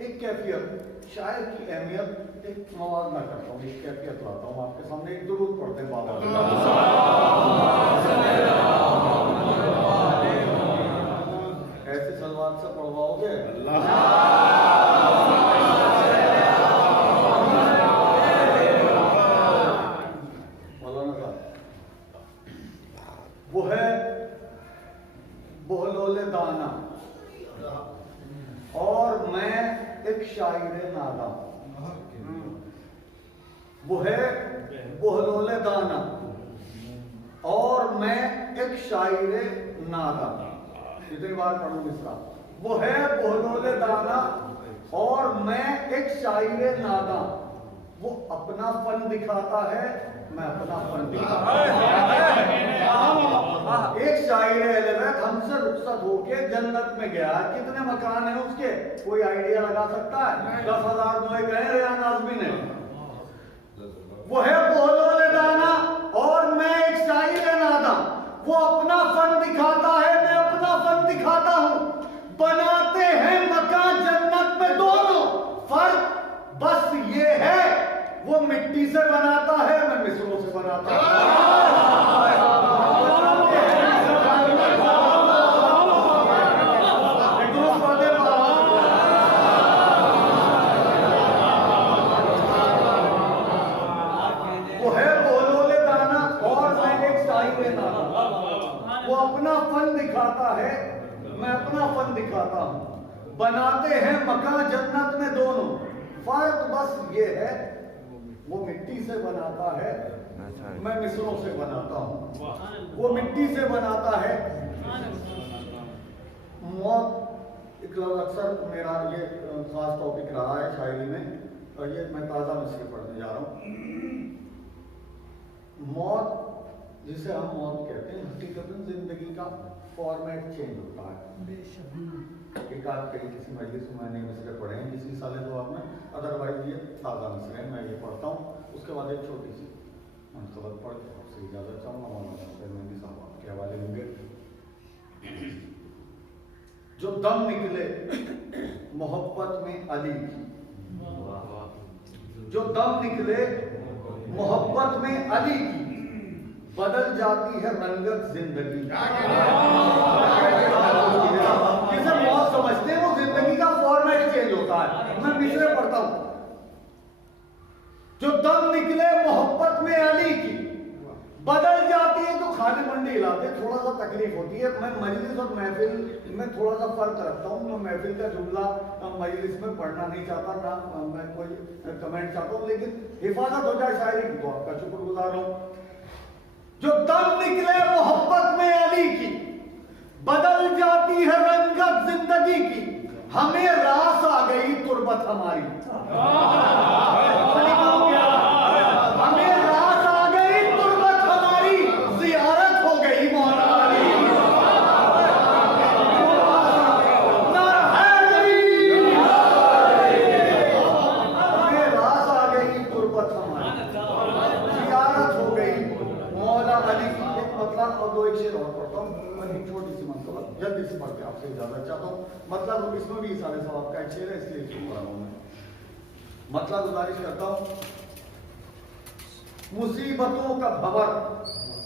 एक कैफियत, शायर की अहमियत, एक मवाजना करता हूँ, एक कैफियत लाता हूँ आपके सामने। एक दुरूद पढ़ते हैं बाबा। ऐसे सलवात से पढ़वाओगे मौलाना साहब। वो है बोहलोले दाना और मैं एक शायरे नादा। वो है बोहलोले दाना और मैं एक शायरे नादा। कितनी बार पढ़ूं मिसरा? वो है बोहलोले दाना और मैं एक शायरे नादा। वो अपना फन दिखाता है, मैं अपना फन दिखाता हूं। एक शायर हमसे रुखसत होके जन्नत में गया, कितने मकान है उसके? कोई आइडिया लगा सकता है? 10,000 दुआएं कहे रेहान आज़मी ने। वो है बोहलोले दाना और मैं एक शायर नादा। वो अपना फन दिखाता है, मैं अपना फन दिखाता हूं। बनाते हैं मकान जन्नत में दोनों, फर्क बस ये है वो मिट्टी से बनाता है, मैं मिसरों से बनाता हूं। वो है बोलोले दाना और मैं एक शायर नादा। वो अपना फन दिखाता है, मैं अपना फन दिखाता हूं। बनाते हैं मकान जन्नत में दोनों, फर्क बस ये है वो मिट्टी से बनाता है, मैं मिसरों से बनाता हूं। वो मिट्टी से बनाता है। मौत एक अक्सर मेरा ये खास टॉपिक रहा है शायरी में, और ये मैं ताज़ा मिसरे पढ़ने जा रहा हूं। मौत, जिसे हम मौत कहते हैं, हकीकतन जिंदगी का फॉर्मेट चेंज होता है। एक आध कहीं किसी मजलिस में मैंने मिसरे पढ़े हैं जिसकी साले तो आपने, अदरवाइज ये ताज़ा मिसरे हैं, मैं ये पढ़ता हूँ। उसके बाद एक छोटी सी मनसबत पढ़ के आपसे इजाज़त चाहूँगा। मौलाना मेहंदी साहब आपके हवाले होंगे। जो दम निकले मोहब्बत में अली की, जो दम निकले मोहब्बत में अली की, बदल जाती है रंगत जिंदगी। जिसे मौत समझते हैं वो जिंदगी का फॉर्मेट चेंज होता है। मैं मिसरे पढ़ता हूं। जो दम निकले मोहब्बत में अली की, बदल जाती है, तो खाली मंडी हिलाते थोड़ा सा तकलीफ होती है। मैं मजलिस और महफिल में थोड़ा सा फर्क रखता हूँ। मैं महफिल का जुमला मजलिस में पढ़ना नहीं चाहता, ना मैं कोई कमेंट चाहता हूँ, लेकिन हिफाजत हो जाए शायरी की तो आपका शुक्रगुजार हूं। जो दम निकले मोहब्बत में अली की, बदल जाती है रंगत जिंदगी की, हमें रास आ गई तुर्बत हमारी। हमें रास आ गई तुर्बत हमारी, जियारत हो गई मौला अली। हमें रास आ गई तुर्बत हमारी, जियारत हो गई मौला अली। एक मतलब और दो एक शेर और पढ़ता हूँ, छोटी सी मतलब जल्दी से पढ़ के आपसे इजाजत चाहता हूँ। मतलब इसमें भी सारे सवाब का एक शेर है, इसलिए इसको पढ़ रहा हूँ मैं। मतलब गुजारिश करता हूँ। मुसीबतों का भंवर,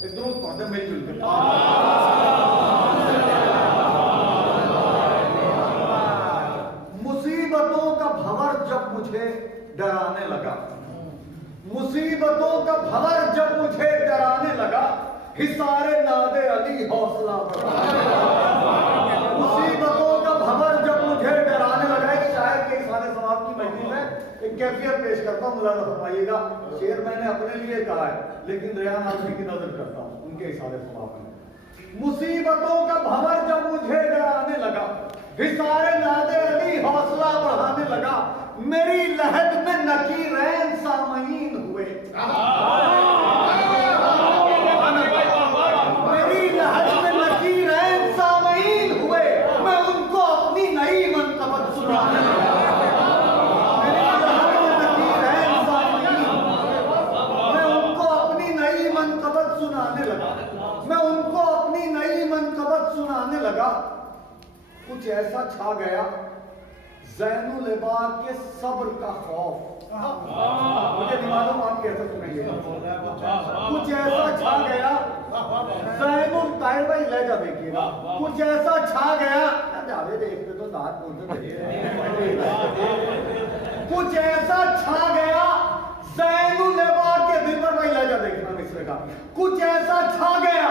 एक दुरूद पढ़ते मिलजुल के। मुसीबतों का भंवर जब मुझे डराने लगा, मुसीबतों का भंवर जब मुझे डराने लगा, हिसारे नादे अली हौसला बढ़ा। मुसीबतों का भंवर जब मुझे डराने लगा। एक शायर के सारे सवाब की मजलिस में एक कैफियत पेश करता हूँ, मुलाजा फरमाइएगा। शेर मैंने अपने लिए कहा है, लेकिन रेहान आज़मी की नजर करता हूँ, उनके सारे सवाब में। मुसीबतों का भंवर जब मुझे डराने लगा, हिसारे नादे अली हौसला बढ़ाने लगा, मेरी लहद में नकीरैन सामईन हुए। मेरी लहद में नकीरैन सामईन हुए, मैं उनको अपनी नई मनकबत सुनाने लगा। मेरी लहद में नकीरैन सामईन, मैं उनको अपनी नई मनकबत सुनाने लगा। मैं उनको अपनी नई मनकबत सुनाने लगा। कुछ ऐसा छा गया ज़ैनुल इबाद के सब्र का खौफ। मुझे नहीं मालूम आप कैसे सुनेंगे। कुछ ऐसा छा गया, ज़ैनुल ताहिर भाई ले जा देखिएगा, कुछ ऐसा छा गया, जावे देखते तो दांत बोलते कुछ ऐसा छा गया ज़ैनुल इबाद के दिल पर, भाई ले जा देखना मिस्र का, कुछ ऐसा छा गया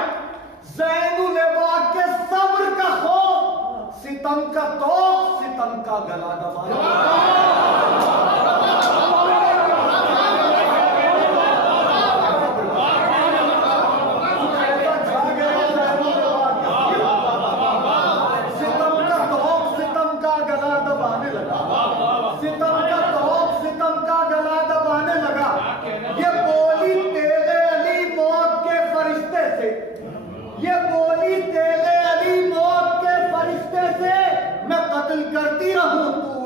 ज़ैनुल इबाद के सब्र का खौफ, सितम का तौक, सितम का गला दबाना। करती रहूं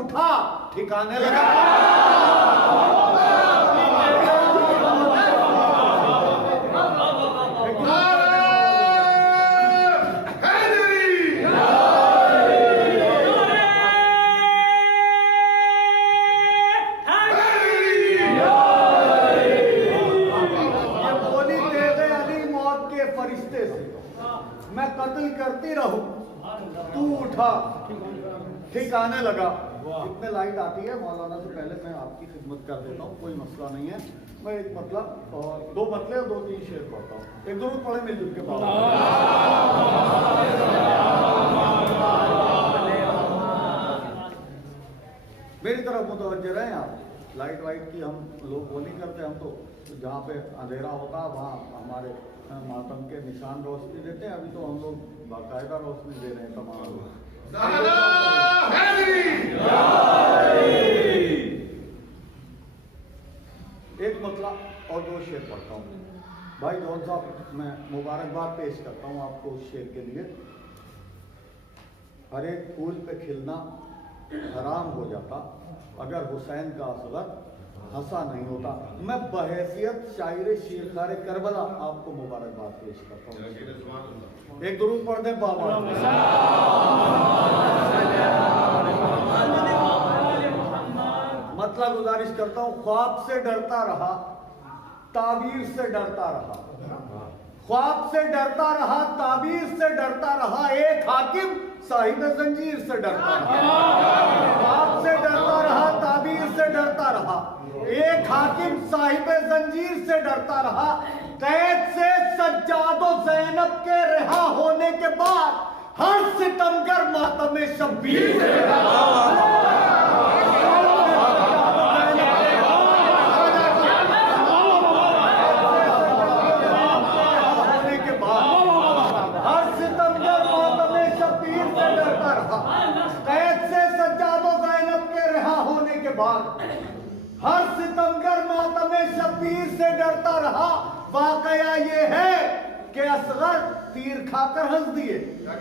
तू उठा ठिकाने लगा। बोली तेरे अली मौत के फरिश्ते से मैं कत्ल करती रहूं तू उठा ठिकाने लगा। इतने लाइट आती है मौलाना से पहले मैं आपकी खिदमत कर देता हूँ, कोई मसला नहीं है। मैं एक मतलब और दो मतले और 2-3 शेर पढ़ता हूँ, एक जरूर पढ़े मिलजुल के बाद। मेरी तरफ मुतवज्जे रहें आप। लाइट वाइट की हम लोग वो नहीं करते, हम तो जहाँ पे अंधेरा होता है वहाँ हमारे मातम के निशान रोशनी देते हैं। अभी तो हम लोग बाकायदा रोशनी दे रहे हैं तमाम लोग। एक मतला और 2 शेर पढ़ता हूँ। भाई जौन साहब मैं मुबारकबाद पेश करता हूँ आपको उस शेर के लिए। हर एक फूल पे खिलना हराम हो जाता अगर हुसैन का असगर हंसा नहीं होता। मैं बहैसियत शायर शेरखारे करबला आपको मुबारकबाद पेश करता हूँ। एक दुरूद पढ़ दें बाबा। मतलब गुजारिश करता हूँ, ख्वाब से डरता रहा, ताबीर से डरता रहा, ख्वाब से डरता रहा, ताबीर से डरता रहा, एक हाकिम साहिब जंजीर से डरता रहा। ख्वाब से डरता रहा, ताबीर से डरता रहा, एक हाकिम साहिब जंजीर से डरता रहा। कैद से सज्जादो ज़ैनब के रिहा होने के बाद हर सितमगर मातम शब्बीर से हर सितमगर मातम शब्बीर से डरता रहा। वाकया ये है कि असगर तीर खाकर हंस दिए। ये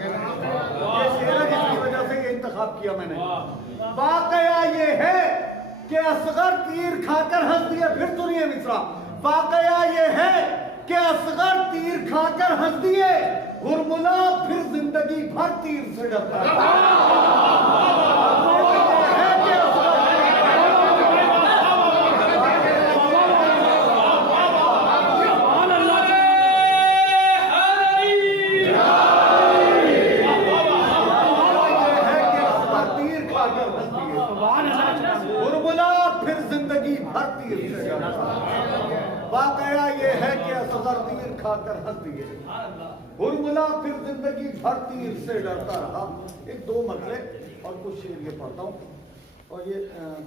शेर है जिसकी वजह से ये इंतखाब किया मैंने। वाकया ये है कि असगर तीर खाकर हंस दिए। फिर सुनिए मिश्रा, वाकया ये है कि असगर तीर खाकर हंस दिए, हुरमुला फिर जिंदगी भर तीर से डरता रहा। वाकया ये है कि असगर तीर खाकर हंस दिए, हुरमुला फिर जिंदगी भर तीर से डरता रहा। एक 2 मतले और कुछ शेर ये पढ़ता हूँ, और ये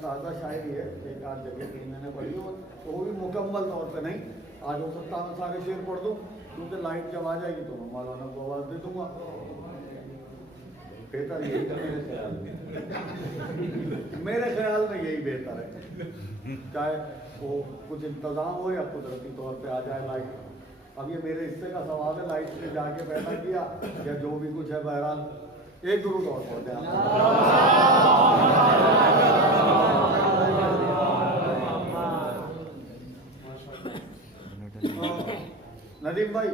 ताज़ा शायरी है, एक आध जगह की मैंने पढ़ी हो, तो वो भी मुकम्मल तौर पे नहीं। आज हो सकता मैं सारे शेर पढ़ दूँ, क्योंकि लाइट जब आ जाएगी तो मैं मौलाना को आवाज़ दे दूँगा। बेहतर यही है मेरे ख्याल में यही बेहतर है, चाहे वो कुछ इंतजाम हो या कुदरती तौर पे आ जाए लाइट। अब ये मेरे हिस्से का सवाल है, लाइट से जाके पैदा किया या जो भी कुछ है। बहरहाल एक दुरूद और पढ़ते हैं। नदीम भाई,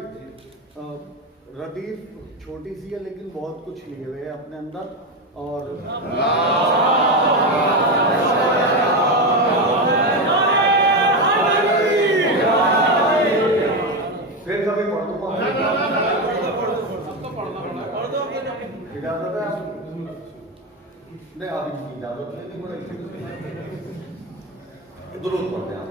रदीफ छोटी सी है लेकिन बहुत कुछ लिए हुए है अपने अंदर, और फिर कभी पढ़ दूंगा। इजाजत है? नहीं, अभी इजाजत नहीं पड़ेगी। दुरूद पढ़ते हैं।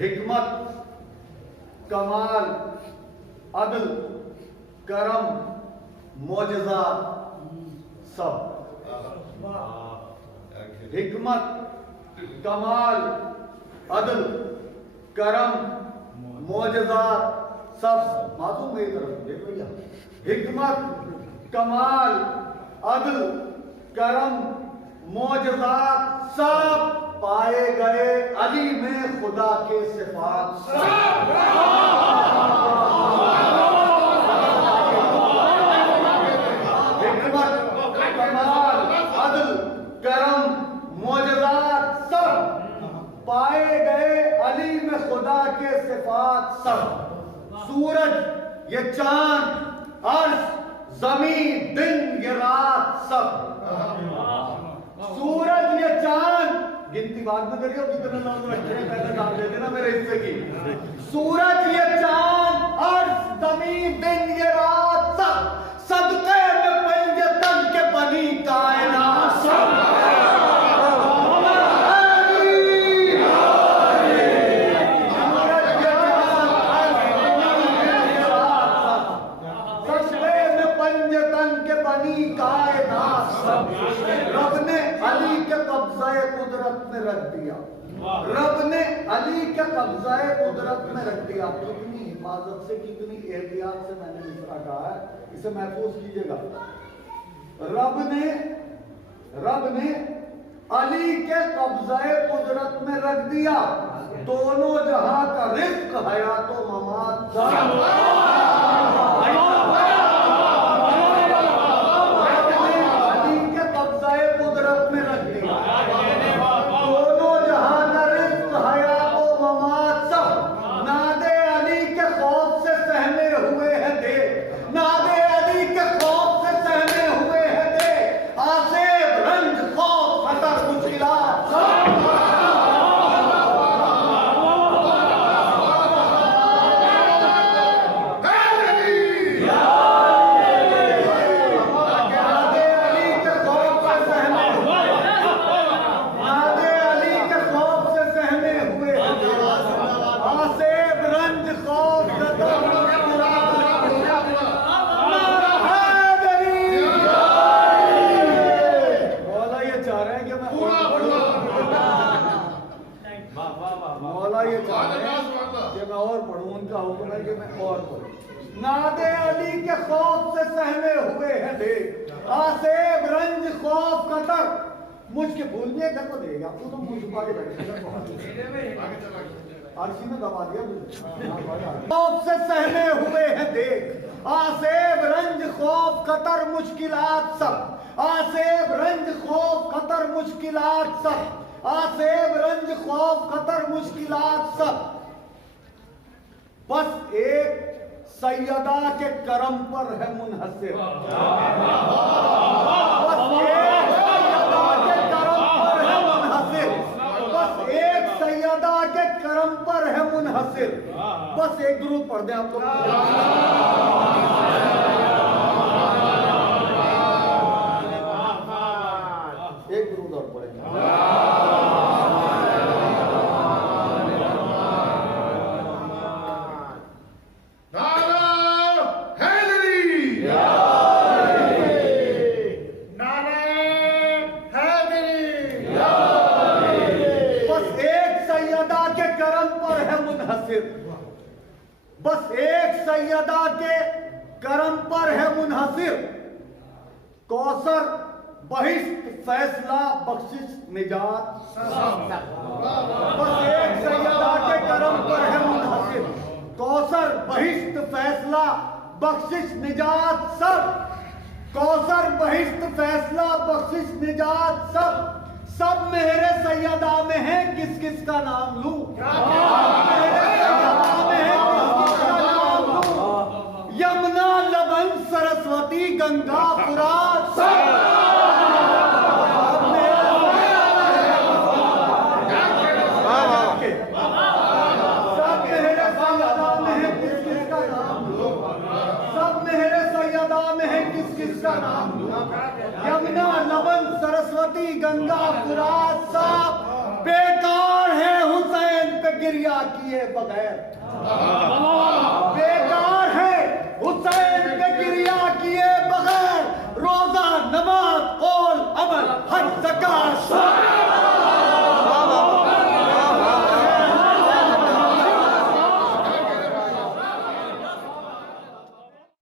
हिकमत, कमाल, अदल, करम, मोजज़ा सब। हिकमत, कमाल, अदल, करम, मोजज़ा सब। मासूम मेरी तरफ देखो भैया। हिकमत, कमाल, अदल, करम, मोजज़ा सब पाए गए अली में खुदा के सिफात। हिकमत, कमाल, अदल, करम, मोजज़ा सब पाए गए अली में खुदा के सिफात सब। सूरज, ये चांद, अर्श, जमीन, दिन, ये रात सब। सूरज, ये चांद, गिनती बाद में करिए कितने नाम रखे हैं, पहले नाम दे देना मेरे हिस्से की। सूरज, ये चांद, अर्श, जमीन, दिन, ये रात सब सदके में पंजे तन के बनी कायनात सब। रब ने अली के कब्ज़ाए कुदरत में रख दिया। रब ने अली के कब्ज़ाए कुदरत में रख दिया। कितनी हिफाजत से, कितनी एहतियात से मैंने मिसरा कहा है, इसे महफूज कीजिएगा। रब ने अली के कब्ज़ाए कुदरत में रख दिया। दोनों जहां का रिज़्क़, हयात व ममात नादे अली के खौफ से सहमे हुए हैं देख, आसेब रंज खौफ कतर मुझके भूलने घर को देगा। तू तो मुझ पाके बैठेगा, आरसी में दबा दिया मुझे। खौफ से सहमे हुए हैं देख, आसेब रंज खौफ कतर मुश्किलात सब। आसेब रंज खौफ कतर मुश्किलात सब। आसेब रंज खौफ कतर मुश्किलात सब। बस एक सैयदा के करम पर है मुनहसिर। बस एक सैयदा के करम पर है मुनहसिर। बस एक सैयदा के करम पर है मुनहसिर। बस एक दुरूद पढ़ दें आप लोग। एक दुरूद और पढ़ेंगे। बस एक सैयदा के करम पर है मुनहसिर। कौसर, बहिश्त, फैसला, बख्शिश, निजात सब। बस एक सैयदा के करम पर है मुनहसिर। कौसर, बहिश्त, फैसला, बख्शिश, निजात सब। कौसर, बहिश्त, फैसला, बख्शिश, निजात सब। सब मेरे सैयदा में है, किस किस का नाम लूं? मेरे सैयदा में है, किस किस का नाम लूं? सरस्वती गंगा फुरात किसका नाम यमुना लबन सरस्वती गंगा फुरात साहब बेकार है हुसैन पे गिरिया किए बगैर।